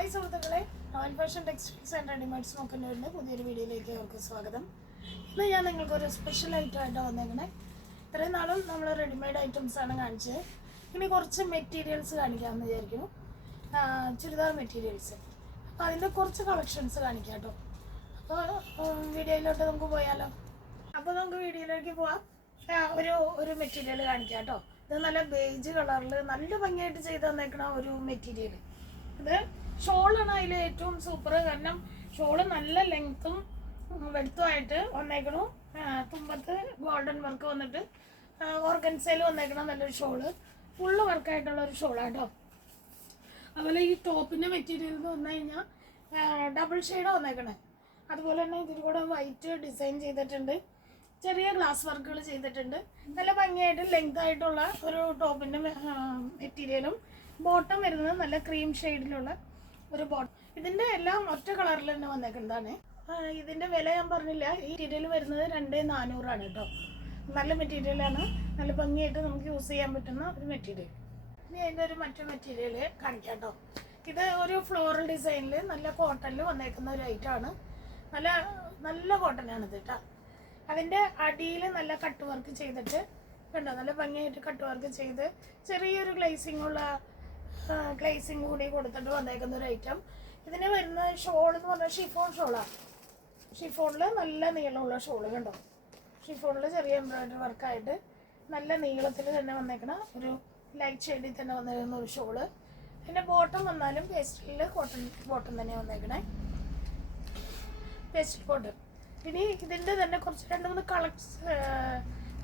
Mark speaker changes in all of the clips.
Speaker 1: Hi സുഹൃത്തുക്കളെ. Royal fashion textiles and readymades നോക്കുന്നവരുടെ പുതിയൊരു വീഡിയോയിലേക്ക് അവർക്ക് സ്വാഗതം. ഇന്ന് ഞാൻ നിങ്ങൾക്കൊരു സ്പെഷ്യൽ ഐറ്റമായിട്ട് വന്നേക്കണേ. ഇത്രയും നാളും നമ്മൾ റെഡിമെയ്ഡ് ഐറ്റംസ് ആണ് കാണിച്ചത്. ഇനി കുറച്ച് മെറ്റീരിയൽസ് കാണിക്കാമെന്ന് വിചാരിക്കുന്നു. ചുരിദാർ മെറ്റീരിയൽസ് അപ്പോൾ അതിന്റെ കുറച്ച് കളക്ഷൻസ് കാണിക്കാം കേട്ടോ. അപ്പോൾ വീഡിയോയിലോട്ട് നമുക്ക് പോയാലോ? അപ്പോൾ നമുക്ക് വീഡിയോയിലേക്ക് പോവാം. ഒരു ഒരു മെറ്റീരിയൽ കാണിക്കാം കേട്ടോ. ഇത് നല്ല ബേജ് കളറിൽ നല്ല ഭംഗിയായിട്ട് ചെയ്ത് തന്നേക്കണ ഒരു മെറ്റീരിയൽ ഇത് ഷോളാണ് അതിൽ ഏറ്റവും സൂപ്പർ കാരണം ഷോൾ നല്ല ലെങ്ത്തും വെടുത്തുമായിട്ട് വന്നേക്കണു. തുമ്പത്ത് ഗോൾഡൻ വർക്ക് വന്നിട്ട് ഓർഗൻസയിൽ വന്നേക്കണം നല്ലൊരു ഷോൾ. ഫുള്ള് വർക്കായിട്ടുള്ള ഒരു ഷോളാട്ടോ അതുപോലെ ഈ ടോപ്പിന്റെ മെറ്റീരിയൽ എന്ന് പറഞ്ഞു കഴിഞ്ഞാൽ ഡബിൾ ഷെയ്ഡ് വന്നേക്കണേ. അതുപോലെ തന്നെ ഇതിൽ കൂടെ വൈറ്റ് ഡിസൈൻ ചെയ്തിട്ടുണ്ട്. ചെറിയ ഗ്ലാസ് വർക്കുകൾ ചെയ്തിട്ടുണ്ട്. നല്ല ഭംഗിയായിട്ട് ലെങ്ത് ആയിട്ടുള്ള ഒരു ടോപ്പിന്റെ മെറ്റീരിയലും ബോട്ടം വരുന്നത് നല്ല ക്രീം ഷെയ്ഡിലുള്ള ഒരു ബോട്ട് ഇതിന്റെ എല്ലാം ഒറ്റ കളറിൽ തന്നെ വന്നേക്കുന്നതാണ് ആ, ഇതിന്റെ വില ഞാൻ പറഞ്ഞില്ല. ഈ മെറ്റീരിയൽ വരുന്നത് രണ്ട് നാനൂറാണ് കേട്ടോ. നല്ല മെറ്റീരിയലാണ് നല്ല ഭംഗിയായിട്ട് നമുക്ക് യൂസ് ചെയ്യാൻ പറ്റുന്ന ഒരു മെറ്റീരിയൽ ഇനി അതിന്റെ ഒരു മറ്റു മെറ്റീരിയൽ കാണിക്കാം കേട്ടോ. ഇത് ഒരു ഫ്ലോറൽ ഡിസൈനിൽ നല്ല കോട്ടണിൽ വന്നേക്കുന്ന ഒരു ഐറ്റമാണ് നല്ല നല്ല കോട്ടനാണ് ഇത് കേട്ടോ. അതിന്റെ അടിയിൽ നല്ല കട്ട് വർക്ക് ചെയ്തിട്ട് കണ്ടോ? നല്ല ഭംഗിയായിട്ട് കട്ട് വർക്ക് ചെയ്ത് ചെറിയൊരു ഗ്ലേസിംഗ് ഗ്ലേസിംഗ് കൂടി കൊടുത്തിട്ട് വന്നേക്കുന്ന ഒരു ഐറ്റം ഇതിന് വരുന്ന ഷോൾ എന്ന് പറഞ്ഞാൽ ഷിഫോൺ ഷോളാണ് ഷിഫോണിൽ നല്ല നീളമുള്ള ഷോൾ കണ്ടോ? ഷിഫോണിൽ ചെറിയ എംബ്രോയിഡറി വർക്കായിട്ട് നല്ല നീളത്തിൽ തന്നെ വന്നേക്കണ ഒരു ലൈറ്റ് ഷെയ്ഡിൽ തന്നെ വന്നിരുന്ന ഒരു ഷോൾ പിന്നെ ബോട്ടം വന്നാലും പേസ്റ്റിൽ കോട്ടൺ ബോട്ടം തന്നെ വന്നേക്കണേ. പേസ്റ്റൽ കോട്ടൺ ഇനി ഇതിന്റെ തന്നെ കുറച്ച് രണ്ട് മൂന്ന് കളക്സ്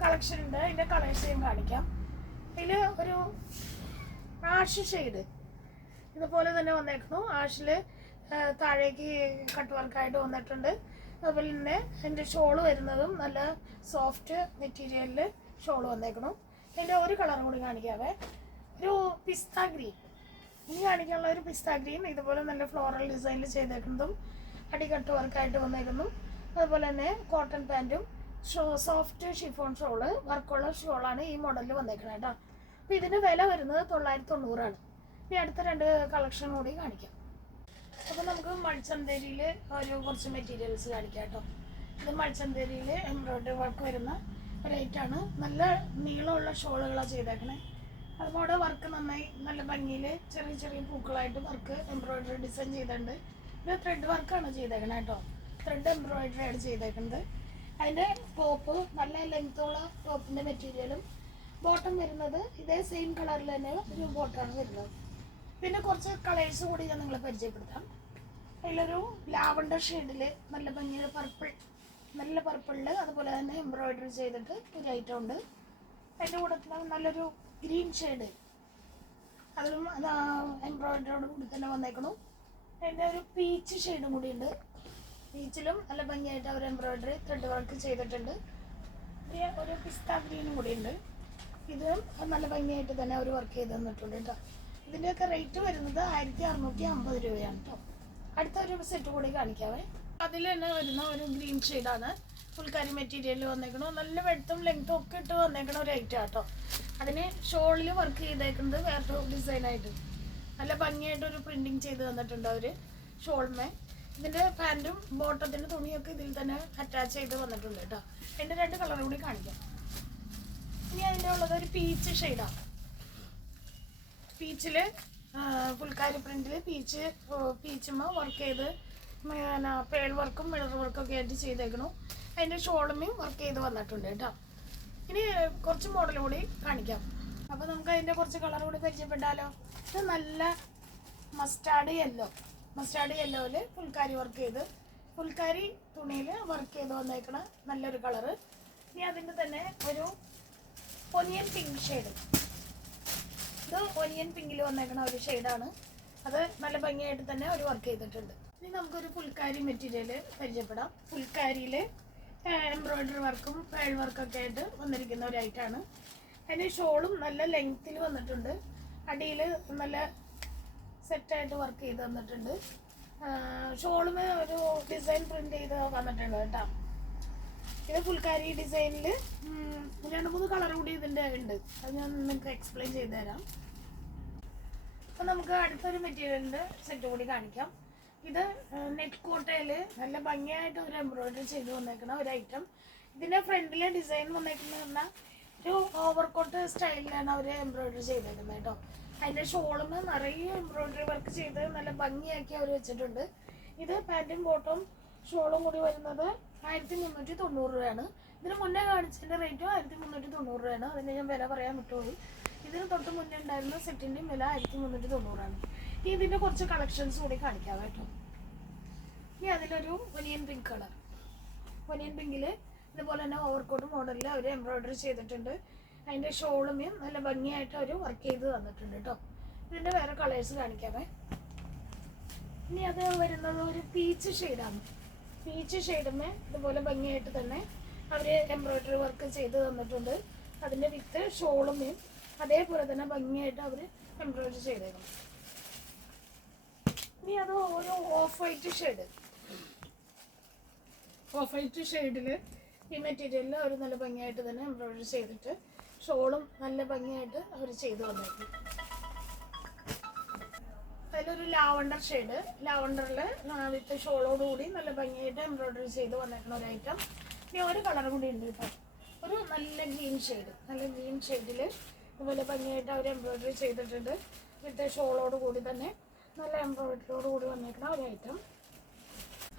Speaker 1: കളക്ഷൻ ഉണ്ട്. അതിന്റെ കളേഴ്സ് ഞാൻ കാണിക്കാം. ഇതിൽ ഒരു ആഷ് ഷെയ്ഡ്. ഇതുപോലെ തന്നെ വന്നേക്കുന്നു. ആഷിൽ താഴേക്ക് കട്ട് വർക്കായിട്ട് വന്നിട്ടുണ്ട്. അതുപോലെ തന്നെ എന്റെ ഷോൾ വരുന്നതും നല്ല സോഫ്റ്റ് മെറ്റീരിയലിൽ ഷോൾ വന്നേക്കണം എന്റെ ഒരു കളർ കൂടി കാണിക്കാവേ. ഒരു പിസ്ത ഗ്രീൻ. ഇനി കാണിക്കാനുള്ള ഒരു പിസ്ത ഗ്രീൻ ഇതുപോലെ നല്ല ഫ്ലോറൽ ഡിസൈനിൽ ചെയ്തേക്കുന്നതും അടികട്ട് വർക്കായിട്ട് വന്നേക്കുന്നു. അതുപോലെ തന്നെ കോട്ടൺ പാന്റും ഷോ സോഫ്റ്റ് ഷിഫോൺ ഷോൾ വർക്കുള്ള ഷോളാണ് ഈ മോഡലിൽ വന്നേക്കുന്നത് കേട്ടോ അപ്പോൾ ഇതിന് വില വരുന്നത് തൊള്ളായിരത്തി തൊണ്ണൂറാണ് ഇനി അടുത്ത രണ്ട് കളക്ഷൻ കൂടി കാണിക്കാം. അപ്പോൾ നമുക്ക് മൾച്ചന്തേരിയിൽ ഒരു കുറച്ച് മെറ്റീരിയൽസ് കാണിക്കാം കേട്ടോ. ഇത് മൾച്ചന്തേരിയിൽ എംബ്രോയ്ഡറി വർക്ക് വരുന്ന റേറ്റാണ് നല്ല നീളമുള്ള ഷോളുകളാണ് ചെയ്തേക്കണേ. അതുപോലെ വർക്ക് നന്നായി നല്ല ഭംഗിയിൽ ചെറിയ ചെറിയ പൂക്കളായിട്ട് വർക്ക് എംബ്രോയ്ഡറി ഡിസൈൻ ചെയ്തിട്ടുണ്ട്. ഇത് ത്രെഡ് വർക്കാണ് ചെയ്തേക്കണേ കേട്ടോ. ത്രെഡ് എംബ്രോയ്ഡറി ആണ് ചെയ്തേക്കുന്നത് അതിന്റെ ടോപ്പ് നല്ല ലെങ്ത്തുള്ള ടോപ്പിന്റെ മെറ്റീരിയലും ബോട്ടം വരുന്നത് ഇതേ സെയിം കളറിൽ തന്നെ ഒരു ബോട്ടമാണ് വരുന്നത്. പിന്നെ കുറച്ച് കളേഴ്സ് കൂടി ഞാൻ നിങ്ങളെ പരിചയപ്പെടുത്താം. അതിലൊരു ലാവണ്ടർ ഷെയ്ഡിൽ നല്ല ഭംഗിയുടെ പർപ്പിൾ നല്ല പർപ്പിളിൽ അതുപോലെ തന്നെ എംബ്രോയിഡറി ചെയ്തിട്ട് ഒരു ഐറ്റം ഉണ്ട്. അതിന്റെ കൂടെ നല്ലൊരു ഗ്രീൻ ഷെയ്ഡ് അതിലും അത് എംബ്രോയിഡറിയോട് കൂടി തന്നെ വന്നേക്കണു. അതിന്റെ ഒരു പീച്ച് ഷെയ്ഡും കൂടി ഉണ്ട്. പീച്ചിലും നല്ല ഭംഗിയായിട്ട് അവർ എംബ്രോയിഡറി ത്രെഡ് വർക്ക് ചെയ്തിട്ടുണ്ട്. ഒരു പിസ്ത ഗ്രീനും കൂടി ഉണ്ട്. ഇത് നല്ല ഭംഗിയായിട്ട് തന്നെ അവർ വർക്ക് ചെയ്ത് തന്നിട്ടുണ്ട് കേട്ടോ ഇതിന്റെയൊക്കെ റേറ്റ് വരുന്നത് ആയിരത്തി അറുന്നൂറ്റി അമ്പത് രൂപയാണ് കേട്ടോ അടുത്ത ഒരു സെറ്റ് കൂടി കാണിക്കാവേ. അതിൽ തന്നെ വരുന്ന ഒരു ഗ്രീൻ ഷെയ്ഡാണ് ഫുൾക്കാരി മെറ്റീരിയൽ വന്നേക്കണോ. നല്ല വെടുത്തും ലെങ്ത്തും ഒക്കെ ഇട്ട് വന്നേക്കണ ഒരു ഐറ്റം കേട്ടോ അതിന് ഷോളിൽ വർക്ക് ചെയ്തേക്കുന്നത് വേറൊരു ഡിസൈനായിട്ട് നല്ല ഭംഗിയായിട്ട് ഒരു പ്രിന്റിങ് ചെയ്ത് തന്നിട്ടുണ്ട് അവർ ഷോൾമേ ഇതിന്റെ പാന്റും ബോട്ടത്തിന്റെ തുണിയൊക്കെ ഇതിൽ തന്നെ അറ്റാച്ച് ചെയ്ത് വന്നിട്ടുണ്ട് കേട്ടോ എന്റെ രണ്ട് കളർ കൂടി കാണിക്കാം. ഇനി അതിന്റെ ഉള്ളത് ഒരു പീച്ച് ഷെയ്ഡാണ് പീച്ചിൽ പുൽക്കാരി പ്രിന്റിൽ പീച്ച് പീച്ചുമ്മ വർക്ക് ചെയ്ത് പേൾ വർക്കും മിളർ വർക്കും ഒക്കെ ആയിട്ട് ചെയ്തേക്കണു. അതിന്റെ ഷോളുമേയും വർക്ക് ചെയ്ത് വന്നിട്ടുണ്ട് കേട്ടോ. ഇനി കുറച്ച് മോഡൽ കൂടി കാണിക്കാം. അപ്പോൾ നമുക്ക് അതിന്റെ കുറച്ച് കളർ കൂടി പരിചയപ്പെട്ടാലോ? ഇത് നല്ല മസ്റ്റാർഡ് യെല്ലോ മസ്റ്റാർഡ് യെല്ലോയിൽ പുൽക്കാരി വർക്ക് ചെയ്ത് പുൽക്കാരി തുണിയിൽ വർക്ക് ചെയ്ത് വന്നേക്കണ നല്ലൊരു കളറ് ഇനി അതിന്റെ തന്നെ ഒരു ഒനിയൻ പിങ്ക് ഷെയ്ഡ് ഇത് ഒനിയൻ പിങ്കിൽ വന്നേക്കുന്ന ഒരു ഷെയ്ഡാണ് അത് നല്ല ഭംഗിയായിട്ട് തന്നെ ഒരു വർക്ക് ചെയ്തിട്ടുണ്ട്. ഇനി നമുക്കൊരു പുൽക്കാരി മെറ്റീരിയൽ പരിചയപ്പെടാം. പുൽക്കാരിയിൽ എംബ്രോയിഡറി വർക്കും പേൾ വർക്കൊക്കെ ആയിട്ട് വന്നിരിക്കുന്ന ഒരു ഐറ്റാണ് അതിന് ഷോളും നല്ല ലെങ്ത്തിൽ വന്നിട്ടുണ്ട്. അടിയിൽ നല്ല സെറ്റായിട്ട് വർക്ക് ചെയ്ത് തന്നിട്ടുണ്ട്. ഷോളും ഒരു ഡിസൈൻ പ്രിന്റ് ചെയ്ത് വന്നിട്ടുണ്ട് കേട്ടോ. ഇത് ഫുൾക്കാരി ഡിസൈനിൽ രണ്ട് മൂന്ന് കളർ കൂടി ഇതിന്റെ ഉണ്ട്. അത് ഞാൻ നിങ്ങൾക്ക് എക്സ്പ്ലെയിൻ ചെയ്ത് തരാം അപ്പം നമുക്ക് അടുത്തൊരു മെറ്റീരിയലിന്റെ സെറ്റ് കൂടി കാണിക്കാം. ഇത് നെറ്റ് കോട്ടയിൽ നല്ല ഭംഗിയായിട്ട് ഒരു എംബ്രോയിഡറി ചെയ്ത് വന്നേക്കുന്ന ഒരു ഐറ്റം ഇതിന്റെ ഫ്രണ്ടിലെ ഡിസൈൻ വന്നേക്കുന്നത് പറഞ്ഞാൽ ഒരു ഓവർകോട്ട് സ്റ്റൈലിലാണ് അവർ എംബ്രോയിഡറി ചെയ്തേക്കുന്നത് കേട്ടോ അതിന്റെ ഷോളിന് നിറയെ എംബ്രോയിഡറി വർക്ക് ചെയ്ത് നല്ല ഭംഗിയാക്കി അവർ വെച്ചിട്ടുണ്ട്. ഇത് പാന്റും കോട്ടും ഷോളും കൂടി വരുന്നത് ആയിരത്തി മുന്നൂറ്റി തൊണ്ണൂറ് രൂപയാണ്. ഇതിന് മുന്നേ കാണിച്ചതിന്റെ റേറ്റും ആയിരത്തി മുന്നൂറ്റി തൊണ്ണൂറ് രൂപയാണ്. അതിന് ഞാൻ വില പറയാൻ വിട്ടുപോയി ഇതിന് തൊട്ട് മുന്നേ ഉണ്ടായിരുന്ന സെറ്റിന്റെയും വില ആയിരത്തി മുന്നൂറ്റി തൊണ്ണൂറാണ് ഇനി ഇതിന്റെ കുറച്ച് കളക്ഷൻസ് കൂടി കാണിക്കാം കേട്ടോ. ഇനി അതിലൊരു ഒനിയൻ പിങ്ക് കളർ ഒനിയൻ പിങ്കിൽ ഇതുപോലെ തന്നെ ഓവർകോട്ട് മോഡലിൽ അവർ എംബ്രോയിഡറി ചെയ്തിട്ടുണ്ട്. അതിന്റെ ഷോളും നല്ല ഭംഗിയായിട്ട് അവർ വർക്ക് ചെയ്ത് തന്നിട്ടുണ്ട് കേട്ടോ. ഇതിന്റെ വേറെ കളേഴ്സ് കാണിക്കാമേ. ഇനി അത് വരുന്നത് ഒരു പീച്ച് ഷെയ്ഡാണ് പീച്ച് ഷെയ്ഡുമേ ഇതുപോലെ ഭംഗിയായിട്ട് തന്നെ അവർ എംബ്രോയിഡറി വർക്ക് ചെയ്ത് തന്നിട്ടുണ്ട്. അതിന്റെ വിത്ത് ഷോളും അതേപോലെ തന്നെ ഭംഗിയായിട്ട് അവർ എംബ്രോയിഡറി ചെയ്തേക്കണം ഇനി അത് ഒരു off white shade off white ഷെയ്ഡിൽ ഈ മെറ്റീരിയലിൽ അവർ നല്ല ഭംഗിയായിട്ട് തന്നെ എംബ്രോയിഡറി ചെയ്തിട്ട് ഷോളും നല്ല ഭംഗിയായിട്ട് അവർ ചെയ്തു വന്നേക്കും അതിലൊരു ലാവണ്ടർ ഷെയ്ഡ്. ലാവണ്ടറിൽ വിത്ത് ഷോളോട് കൂടി നല്ല ഭംഗിയായിട്ട് എംബ്രോയിഡറി ചെയ്ത് വന്നിട്ടുള്ള ഒരു ഐറ്റം ഇനി ഒരു കളർ കൂടി ഉണ്ട് കേട്ടോ. ഒരു നല്ല ഗ്രീൻ ഷെയ്ഡ് നല്ല ഗ്രീൻ ഷെയ്ഡിൽ ഇതുപോലെ ഭംഗിയായിട്ട് അവർ എംബ്രോയിഡറി ചെയ്തിട്ടുണ്ട്. വിത്ത് ഷോളോട് കൂടി തന്നെ നല്ല എംബ്രോയിഡറിയോട് കൂടി വന്നിട്ടുള്ള ഒരു ഐറ്റം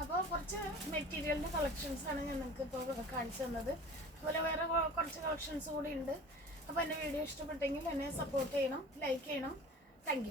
Speaker 1: അപ്പോൾ കുറച്ച് മെറ്റീരിയലിന്റെ കളക്ഷൻസാണ് ഞാൻ നിങ്ങൾക്ക് ഇപ്പോൾ കാണിച്ചു തന്നത്. അതുപോലെ വേറെ കുറച്ച് കളക്ഷൻസ് കൂടി ഉണ്ട്. അപ്പോൾ എന്റെ വീഡിയോ ഇഷ്ടപ്പെട്ടെങ്കിൽ എന്നെ സപ്പോർട്ട് ചെയ്യണം ലൈക്ക് ചെയ്യണം. താങ്ക്